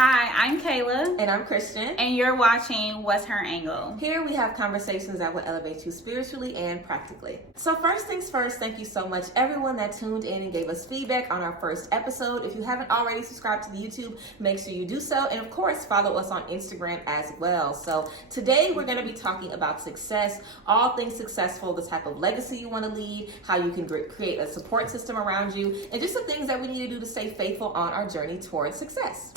Hi, I'm Kayla. And I'm Christian. And you're watching What's Her Angle? Here we have conversations that will elevate you spiritually and practically. So first things first, thank you so much everyone that tuned in and gave us feedback on our first episode. If you haven't already subscribed to the YouTube, make sure you do so. And of course, follow us on Instagram as well. So today we're going to be talking about success, all things successful, the type of legacy you want to leave, how you can create a support system around you, and just the things that we need to do to stay faithful on our journey towards success.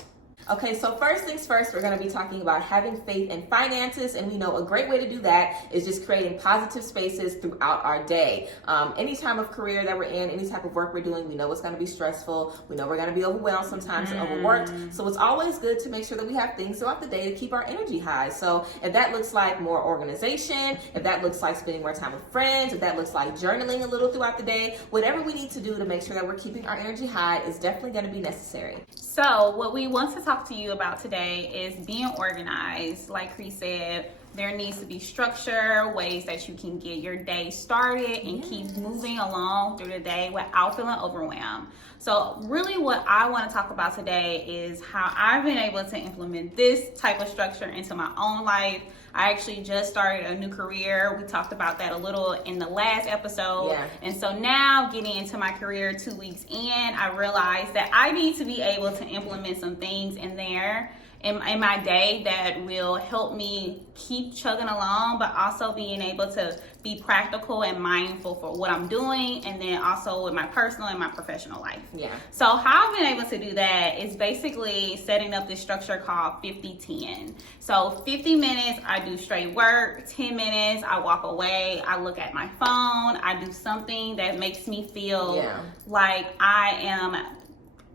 Okay, so first things first, we're going to be talking about having faith in finances, and we know a great way to do that is just creating positive spaces throughout our day. Any time of career that we're in, any type of work we're doing, we know it's going to be stressful. We know we're going to be overwhelmed sometimes and overworked. So it's always good to make sure that we have things throughout the day to keep our energy high. So if that looks like more organization, if that looks like spending more time with friends, if that looks like journaling a little throughout the day, whatever we need to do to make sure that we're keeping our energy high is definitely going to be necessary. So what we want to talk to you about today is being organized. Like Chris said, there needs to be structure, ways that you can get your day started and keep moving along through the day without feeling overwhelmed. So really what I want to talk about today is how I've been able to implement this type of structure into my own life. I actually just started a new career. We talked about that a little in the last episode. Yeah. And so now getting into my career 2 weeks in, I realized that I need to be able to implement some things in there in my day that will help me keep chugging along, but also being able to be practical and mindful for what I'm doing, and then also with my personal and my professional life. Yeah. So how I've been able to do that is basically setting up this structure called 50-10. So 50 minutes, I do straight work. 10 minutes, I walk away. I look at my phone. I do something that makes me feel like I am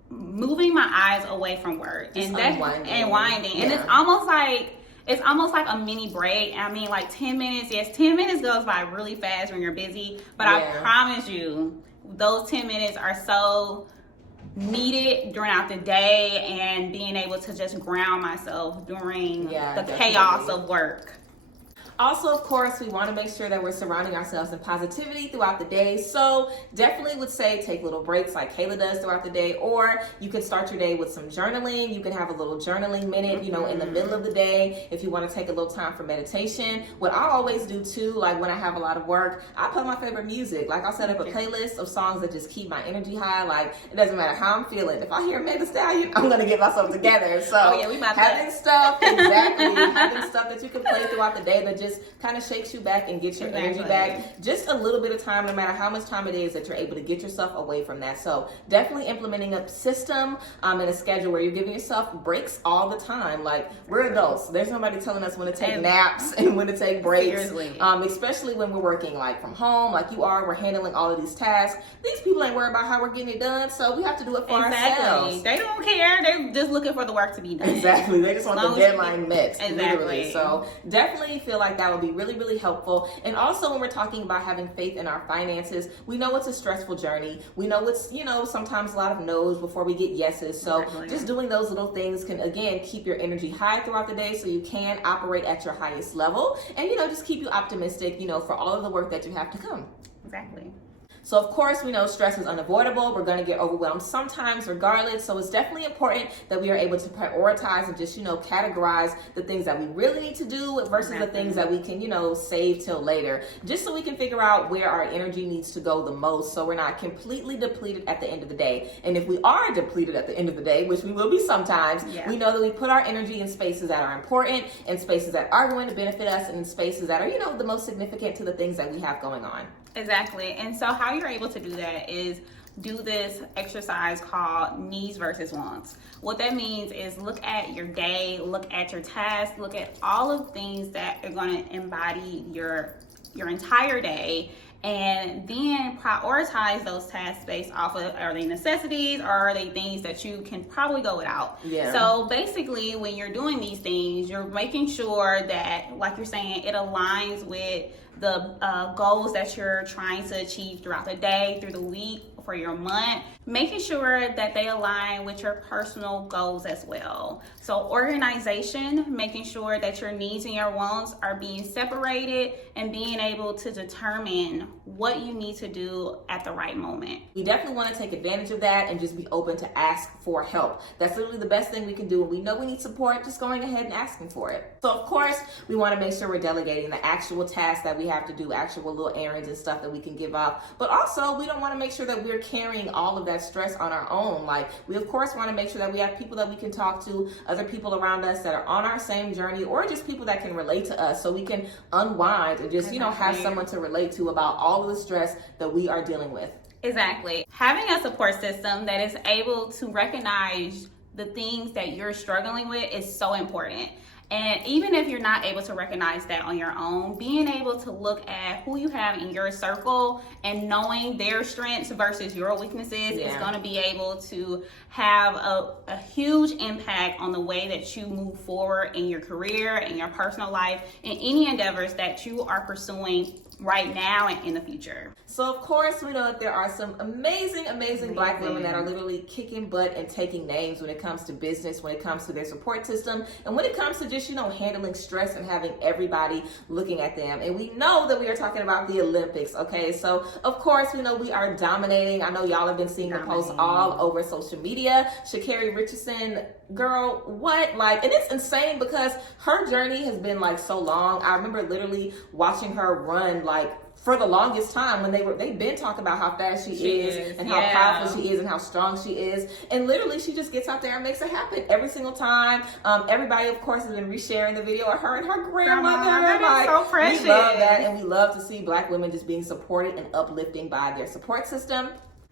moving my eyes away from work just and unwinding. And it's almost like a mini break. I mean, like 10 minutes. Yes, 10 minutes goes by really fast when you're busy, but I promise you those 10 minutes are so needed throughout the day, and being able to just ground myself during the chaos of work. Also, of course, we want to make sure that we're surrounding ourselves in positivity throughout the day. So definitely would say take little breaks like Kayla does throughout the day, or you can start your day with some journaling. You can have a little journaling minute, in the middle of the day if you want to take a little time for meditation. What I always do too, like when I have a lot of work, I put my favorite music. Like I'll set up a playlist of songs that just keep my energy high. Like it doesn't matter how I'm feeling. If I hear Meg Thee Stallion, I'm going to get myself together. So having stuff that you can play throughout the day that just kind of shakes you back and gets your energy back. Just a little bit of time, no matter how much time it is, that you're able to get yourself away from that. So definitely implementing a system and a schedule where you're giving yourself breaks all the time. Like we're adults. There's nobody telling us when to take naps and when to take breaks. Seriously. Especially when we're working like from home, like you are, we're handling all of these tasks. These people ain't worried about how we're getting it done, so we have to do it for ourselves. They don't care. They're just looking for the work to be done. Exactly. They just want the deadline met. Exactly. Literally. So definitely feel like that would be really, really helpful. And also when we're talking about having faith in our finances, we know it's a stressful journey. We know it's, sometimes a lot of no's before we get yeses. So just doing those little things can, again, keep your energy high throughout the day so you can operate at your highest level and, just keep you optimistic, for all of the work that you have to come. Exactly. So of course, we know stress is unavoidable. We're going to get overwhelmed sometimes regardless. So it's definitely important that we are able to prioritize and just, categorize the things that we really need to do versus the things that we can, save till later, just so we can figure out where our energy needs to go the most. So we're not completely depleted at the end of the day. And if we are depleted at the end of the day, which we will be sometimes, we know that we put our energy in spaces that are important, in spaces that are going to benefit us, and in spaces that are, the most significant to the things that we have going on. Exactly. And so how you're able to do that is do this exercise called needs versus wants. What that means is look at your day, look at your tasks, look at all of the things that are going to embody your entire day, and then prioritize those tasks based off of, are they necessities or are they things that you can probably go without? Yeah. So basically when you're doing these things, you're making sure that, like you're saying, it aligns with the goals that you're trying to achieve throughout the day, through the week, for your month, making sure that they align with your personal goals as well. So organization, making sure that your needs and your wants are being separated and being able to determine what you need to do at the right moment. We definitely want to take advantage of that and just be open to ask for help. That's literally the best thing we can do. When we know we need support, just going ahead and asking for it. So of course, we want to make sure we're delegating the actual tasks that we have to do, actual little errands and stuff that we can give up. But also, we don't want to make sure that we're carrying all of that stress on our own. Like, we of course want to make sure that we have people that we can talk to, other people around us that are on our same journey, or just people that can relate to us, so we can unwind and just, have someone to relate to about all of the stress that we are dealing with. Exactly. Having a support system that is able to recognize the things that you're struggling with is so important. And even if you're not able to recognize that on your own, being able to look at who you have in your circle and knowing their strengths versus your weaknesses is going to be able to have a huge impact on the way that you move forward in your career, in your personal life, in any endeavors that you are pursuing right now and in the future. So of course, we know that there are some amazing Black women that are literally kicking butt and taking names when it comes to business, when it comes to their support system, and when it comes to just, handling stress and having everybody looking at them. And we know that we are talking about the Olympics, okay? So of course, we know we are dominating. I know y'all have been seeing the posts all over social media. Sha'Carri Richardson, girl, what? And it's insane because her journey has been so long. I remember literally watching her run for the longest time when they've been talking about how fast she is and how powerful she is and how strong she is. And literally she just gets out there and makes it happen every single time. Everybody, of course, has been resharing the video of her and her grandmother. That is so precious. We love that, and we love to see Black women just being supported and uplifting by their support system.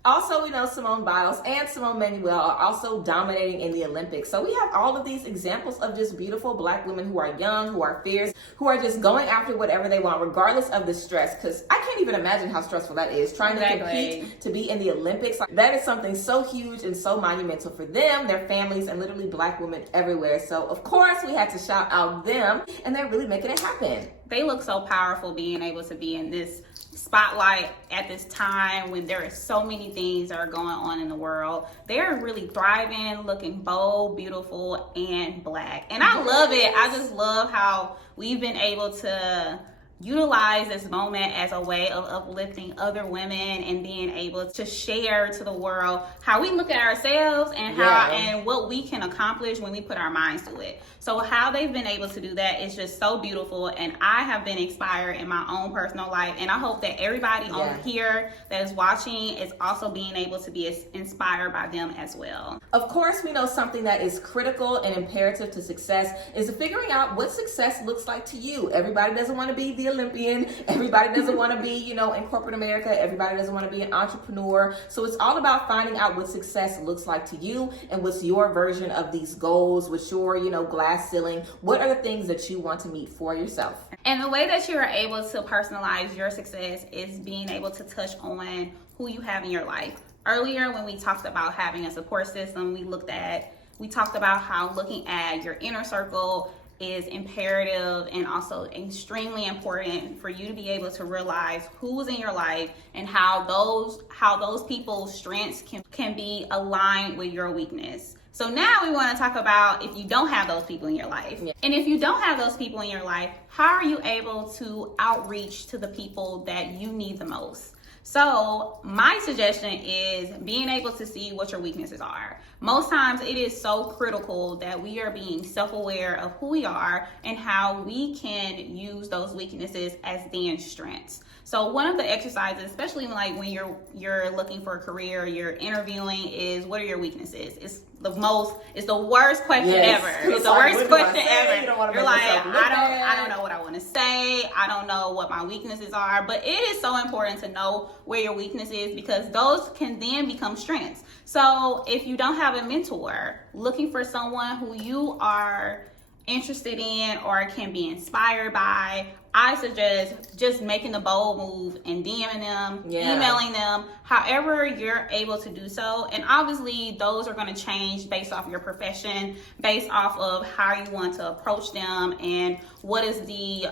Also, we know Simone Biles and Simone Manuel are also dominating in the Olympics. So we have all of these examples of just beautiful Black women who are young, who are fierce, who are just going after whatever they want, regardless of the stress. Because I can't even imagine how stressful that is, trying to compete to be in the Olympics. That is something so huge and so monumental for them, their families, and literally Black women everywhere. So of course, we had to shout out them, and they're really making it happen. They look so powerful being able to be in this spotlight at this time when there are so many things that are going on in the world. They're really thriving, looking bold, beautiful, and Black. And I love it. I just love how we've been able to utilize this moment as a way of uplifting other women and being able to share to the world how we look at ourselves and and what we can accomplish when we put our minds to it. So how they've been able to do that is just so beautiful, and I have been inspired in my own personal life, and I hope that everybody on here that is watching is also being able to be inspired by them as well. Of course, we know something that is critical and imperative to success is figuring out what success looks like to you. Everybody doesn't want to be the Olympian. Everybody doesn't want to be, in corporate America. Everybody doesn't want to be an entrepreneur. So it's all about finding out what success looks like to you and what's your version of these goals, what's your, glass ceiling. What are the things that you want to meet for yourself? And the way that you are able to personalize your success is being able to touch on who you have in your life. Earlier, when we talked about having a support system, we talked about how looking at your inner circle is imperative and also extremely important for you to be able to realize who's in your life and how those people's strengths can be aligned with your weakness. So now we want to talk about if you don't have those people in your life. And if you don't have those people in your life, how are you able to outreach to the people that you need the most? So my suggestion is being able to see what your weaknesses are. Most times it is so critical that we are being self-aware of who we are and how we can use those weaknesses as being strengths. So one of the exercises, especially when you're looking for a career, you're interviewing, is what are your weaknesses? It's the worst question ever. It's the worst question ever. You're like, I don't know what I want to say. I don't know what my weaknesses are. But it is so important to know where your weakness is, because those can then become strengths. So if you don't have a mentor, looking for someone who you are interested in or can be inspired by, I suggest just making the bold move and DMing them, emailing them, however you're able to do so. And obviously those are going to change based off your profession, based off of how you want to approach them and what is the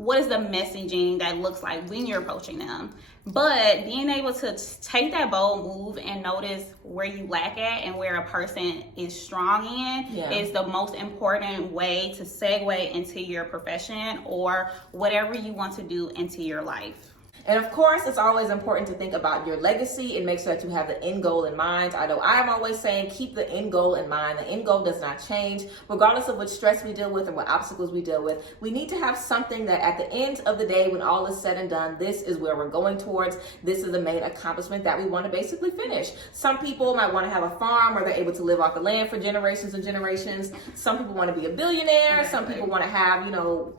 what is the messaging that looks like when you're approaching them. But being able to take that bold move and notice where you lack at and where a person is strong in is the most important way to segue into your profession or whatever you want to do into your life. And of course, it's always important to think about your legacy and make sure that you have the end goal in mind. I know I'm always saying keep the end goal in mind. The end goal does not change, regardless of what stress we deal with and what obstacles we deal with. We need to have something that at the end of the day, when all is said and done, this is where we're going towards. This is the main accomplishment that we want to basically finish. Some people might want to have a farm where they're able to live off the land for generations and generations. Some people want to be a billionaire. Some people want to have,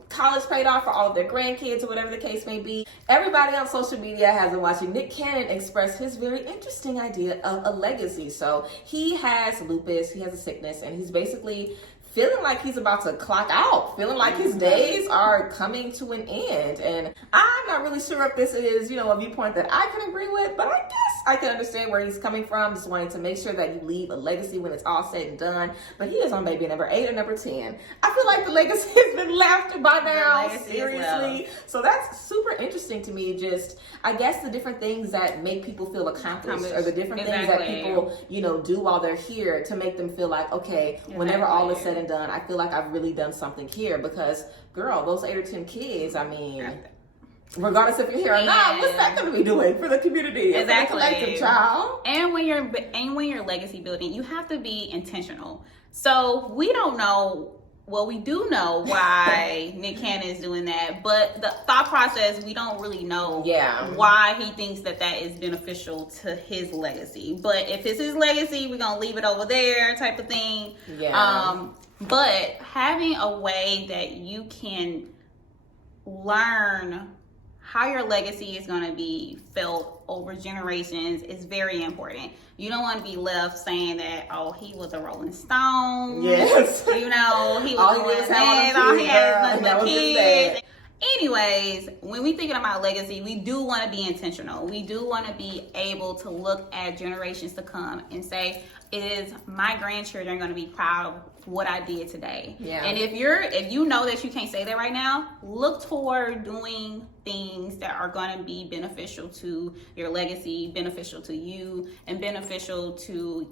college paid off for all of their grandkids or whatever the case may be. Everybody on social media has been watching Nick Cannon express his very interesting idea of a legacy. So he has lupus, he has a sickness, and he's basically feeling like he's about to clock out, feeling like his days are coming to an end. And I'm not really sure if this is, a viewpoint that I can agree with, but I guess I can understand where he's coming from, just wanting to make sure that you leave a legacy when it's all said and done. But he is on baby number 8 or number 10. I feel like the legacy has been left by now, seriously. So that's super interesting to me, just, I guess, the different things that make people feel accomplished or the different things that people, do while they're here to make them feel like, okay, whenever all is said and done, I feel like I've really done something here because, girl, those 8 or 10 kids, I mean, regardless if you're here or not, what's that going to be doing for the community? Exactly. For the collective, child? And when you're legacy building, you have to be intentional. So we don't know. Well, we do know why Nick Cannon is doing that, but the thought process, we don't really know why he thinks that is beneficial to his legacy. But if it's his legacy, we're going to leave it over there type of thing. But having a way that you can learn how your legacy is going to be felt over generations is very important. You don't want to be left saying that, oh, he was a Rolling Stone. Yes. He was doing this. All he had was nothing but kids. Anyways, when we're thinking about legacy, we do want to be intentional. We do want to be able to look at generations to come and say, is my grandchildren going to be proud of what I did today? And if you know that you can't say that right now, look toward doing things that are going to be beneficial to your legacy, beneficial to you, and beneficial to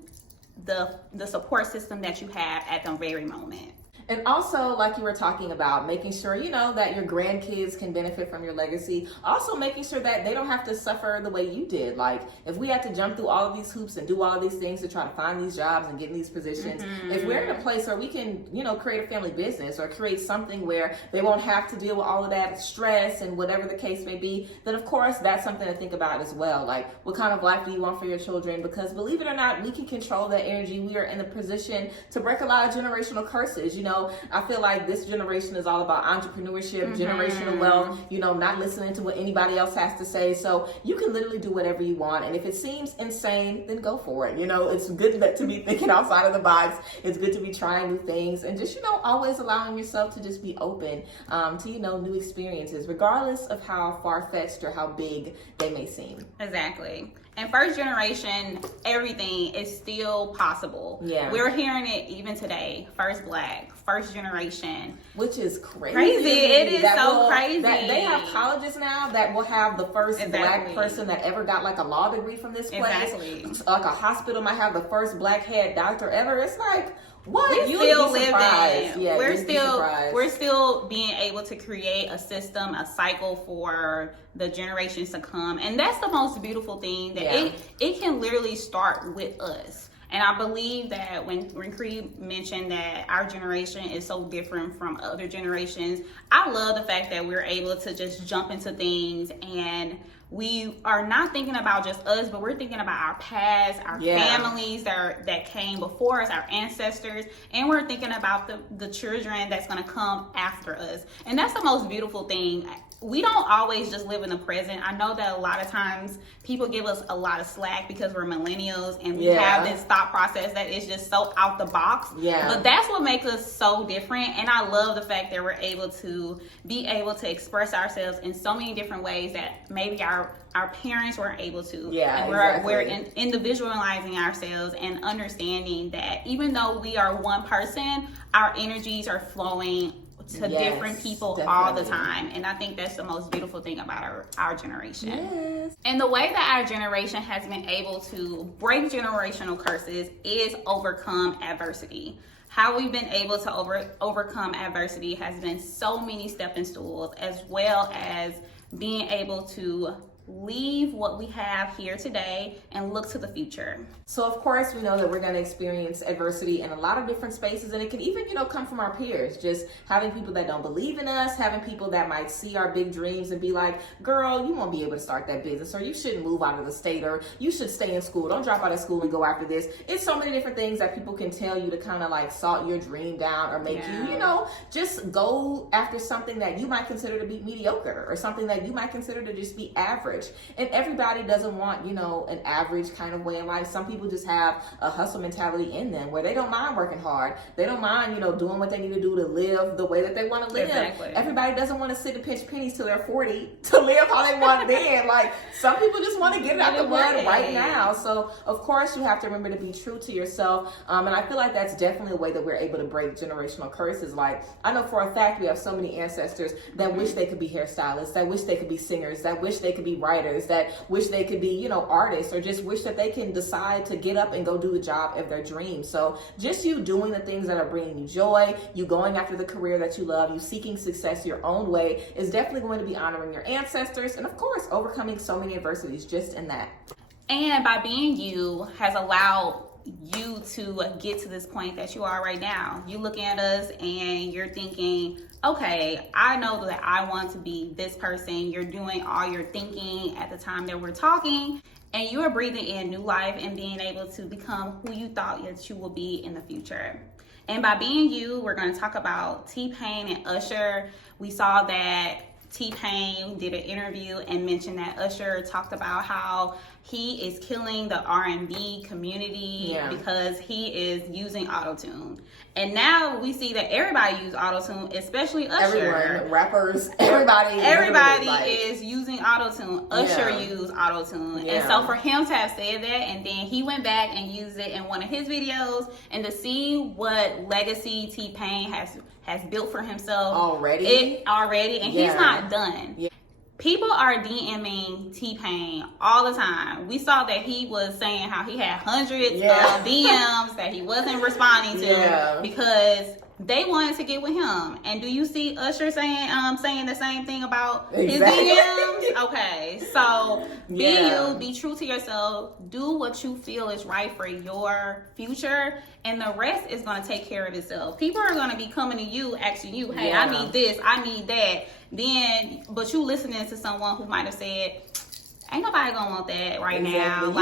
the support system that you have at the very moment. And also, like you were talking about, making sure, that your grandkids can benefit from your legacy. Also making sure that they don't have to suffer the way you did. Like, if we had to jump through all of these hoops and do all of these things to try to find these jobs and get in these positions, if we're in a place where we can, create a family business or create something where they won't have to deal with all of that stress and whatever the case may be, then of course that's something to think about as well. Like, what kind of life do you want for your children? Because believe it or not, we can control that energy. We are in a position to break a lot of generational curses. I feel like this generation is all about entrepreneurship, generational wealth, not listening to what anybody else has to say. So you can literally do whatever you want. And if it seems insane, then go for it. It's good to be thinking outside of the box. It's good to be trying new things and just, always allowing yourself to just be open to, new experiences, regardless of how far-fetched or how big they may seem. Exactly. And first generation, everything is still possible. We're hearing it even today. First Black, first generation. Which is crazy. It is so crazy. They have colleges now that will have the first Black person that ever got like a law degree from this place. Like a hospital might have the first Black head doctor ever. It's like, what? We still living. We're still being able to create a system, a cycle for the generations to come, and that's the most beautiful thing. That it can literally start with us. And I believe that when Cree mentioned that our generation is so different from other generations, I love the fact that we're able to just jump into things and we are not thinking about just us, but we're thinking about our past, our families that came before us, our ancestors, and we're thinking about the children that's going to come after us. And that's the most beautiful thing. We don't always just live in the present. I know that a lot of times people give us a lot of slack because we're millennials and we have this thought process that is just so out the box. But that's what makes us so different. And I love the fact that we're able to express ourselves in so many different ways that maybe our parents weren't able to. And we're individualizing ourselves and understanding that even though we are one person, our energies are flowing to Yes, different people all the definitely. time. And I think that's the most beautiful thing about our generation. Yes. And the way that our generation has been able to break generational curses is overcome adversity. How we've been able to overcome adversity has been so many stepping stools, as well as being able to leave what we have here today and look to the future. So of course we know that we're going to experience adversity in a lot of different spaces, and it can even, come from our peers. Just having people that don't believe in us, having people that might see our big dreams and be like, girl, you won't be able to start that business, or you shouldn't move out of the state, or you should stay in school, don't drop out of school and go after this. It's so many different things that people can tell you to kind of like salt your dream down, or make you, just go after something that you might consider to be mediocre, or something that you might consider to just be average. And everybody doesn't want, an average kind of way of life. Some people just have a hustle mentality in them where they don't mind working hard. They don't mind, doing what they need to do to live the way that they want to live. Exactly. Everybody doesn't want to sit and pinch pennies till they're 40 to live how they want then. Like, some people just want to get it out the mud right now. So, of course, you have to remember to be true to yourself. And I feel like that's definitely a way that we're able to break generational curses. Like, I know for a fact we have so many ancestors that wish they could be hairstylists, that wish they could be singers, that wish they could be writers, that wish they could be, artists, or just wish that they can decide to get up and go do the job of their dreams. So just you doing the things that are bringing you joy, you going after the career that you love, you seeking success your own way is definitely going to be honoring your ancestors, and of course overcoming so many adversities just in that. And by being you has allowed you to get to this point that you are right now. You look at us and you're thinking, okay, I know that I want to be this person. You're doing all your thinking at the time that we're talking, and you are breathing in new life and being able to become who you thought that you will be in the future. And by being you, we're going to talk about T-Pain and Usher. We saw that T-Pain did an interview and mentioned that Usher talked about how he is killing the R&B community because he is using autotune. And now we see that everybody uses autotune, especially Usher. Everyone, rappers, everybody is using autotune. Usher used autotune. And so for him to have said that, and then he went back and used it in one of his videos, and to see what legacy T-Pain has built for himself already, and he's not done. People are DMing T-Pain all the time. We saw that he was saying how he had hundreds of DMs that he wasn't responding to because they wanted to get with him. And do you see Usher saying the same thing about his DMs? Okay, so be you, be true to yourself, do what you feel is right for your future, and the rest is going to take care of itself. People are going to be coming to you, asking you, hey, I need this, I need that. But you listening to someone who might have said, ain't nobody gonna want that right now. You'll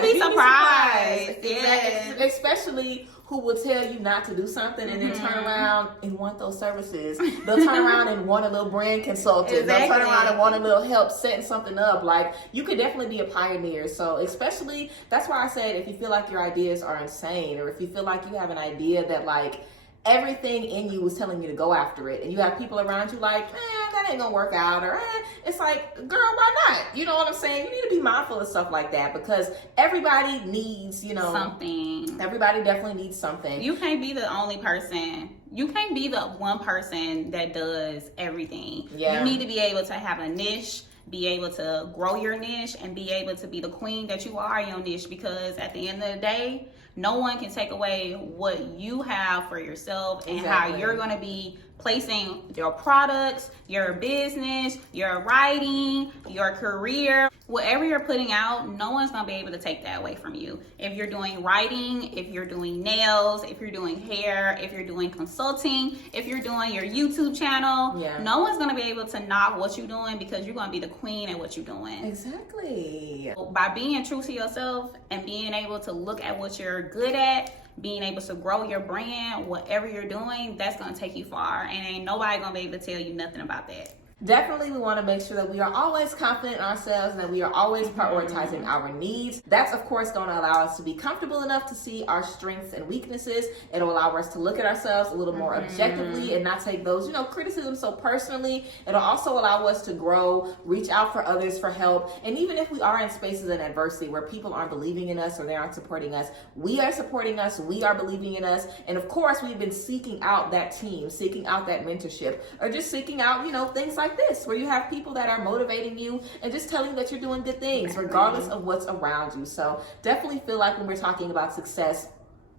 be surprised. Yes. Especially who will tell you not to do something and then turn around and want those services. They'll turn around and want a little brand consultant. They'll turn around and want a little help setting something up. Like, you could definitely be a pioneer. So especially, that's why I said, if you feel like your ideas are insane, or if you feel like you have an idea that like everything in you is telling you to go after it, and you have people around you like, that ain't gonna work out, or it's like, girl, why not? You know what I'm saying? You need to be mindful of stuff like that, because everybody needs, something. Everybody definitely needs something. You can't be the only person. You can't be the one person that does everything. You need to be able to have a niche, be able to grow your niche, and be able to be the queen that you are in your niche, because at the end of the day, no one can take away what you have for yourself and how you're going to be placing your products, your business, your writing, your career, whatever you're putting out. No one's going to be able to take that away from you. If you're doing writing, if you're doing nails, if you're doing hair, if you're doing consulting, if you're doing your YouTube channel, no one's going to be able to knock what you're doing, because you're going to be the queen at what you're doing. Exactly. By being true to yourself and being able to look at what you're good at, being able to grow your brand, whatever you're doing, that's going to take you far. And ain't nobody going to be able to tell you nothing about that. Definitely, we want to make sure that we are always confident in ourselves and that we are always prioritizing our needs. That's, of course, going to allow us to be comfortable enough to see our strengths and weaknesses. It'll allow us to look at ourselves a little more objectively and not take those, criticisms so personally. It'll also allow us to grow, reach out for others for help. And even if we are in spaces in adversity where people aren't believing in us or they aren't supporting us, we are supporting us, we are believing in us. And of course, we've been seeking out that team, seeking out that mentorship, or just seeking out, things like this, where you have people that are motivating you and just telling you that you're doing good things, regardless of what's around you. So definitely feel like when we're talking about success,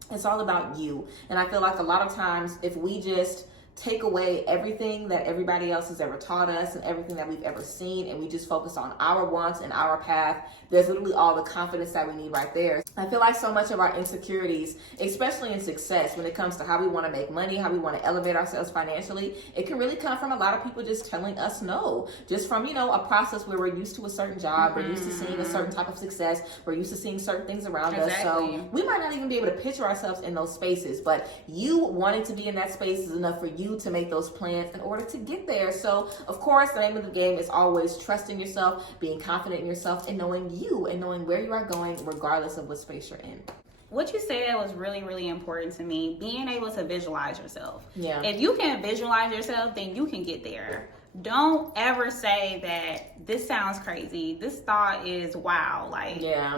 it's all about you. And I feel like a lot of times if we just take away everything that everybody else has ever taught us and everything that we've ever seen, and we just focus on our wants and our path, there's literally all the confidence that we need right there. I feel like so much of our insecurities, especially in success, when it comes to how we want to make money, how we want to elevate ourselves financially, it can really come from a lot of people just telling us no. Just from, a process where we're used to a certain job, we're used to seeing a certain type of success, we're used to seeing certain things around us. So we might not even be able to picture ourselves in those spaces, but you wanting to be in that space is enough for you to make those plans in order to get there. So, of course, the name of the game is always trusting yourself, being confident in yourself, and knowing you and knowing where you are going, regardless of what space you're in. What you said was really, really important to me. Being able to visualize yourself. Yeah. If you can visualize yourself, then you can get there. Don't ever say that this sounds crazy. This thought is wow.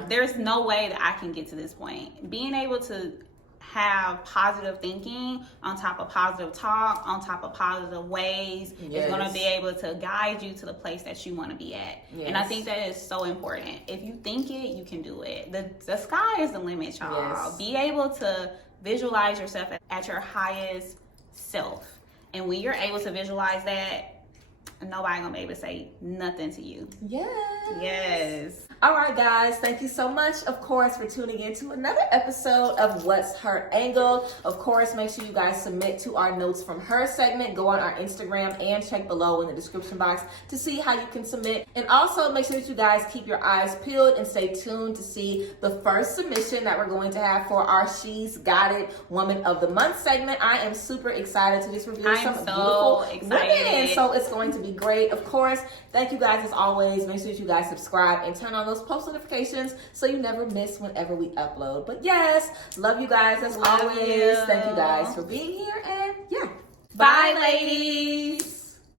There's no way that I can get to this point. Being able to have positive thinking on top of positive talk, on top of positive ways, is going to be able to guide you to the place that you want to be at. Yes. And I think that is so important. If you think it, you can do it. The sky is the limit, y'all. Yes. Be able to visualize yourself at your highest self. And when you're able to visualize that, nobody gonna be able to say nothing to you. Yes. All right, guys, thank you so much, of course, for tuning in to another episode of What's Her Angle. Of course, make sure you guys submit to our Notes from Her segment. Go on our Instagram and check below in the description box to see how you can submit. And also make sure that you guys keep your eyes peeled and stay tuned to see the first submission that we're going to have for our She's Got It Woman of the Month segment. I am super excited to just reveal some beautiful women. So it's going to be great. Of course, thank you guys as always. Make sure that you guys subscribe and turn on those post notifications so you never miss whenever we upload. But yes, love you guys as always. Thank you guys for being here, and bye ladies.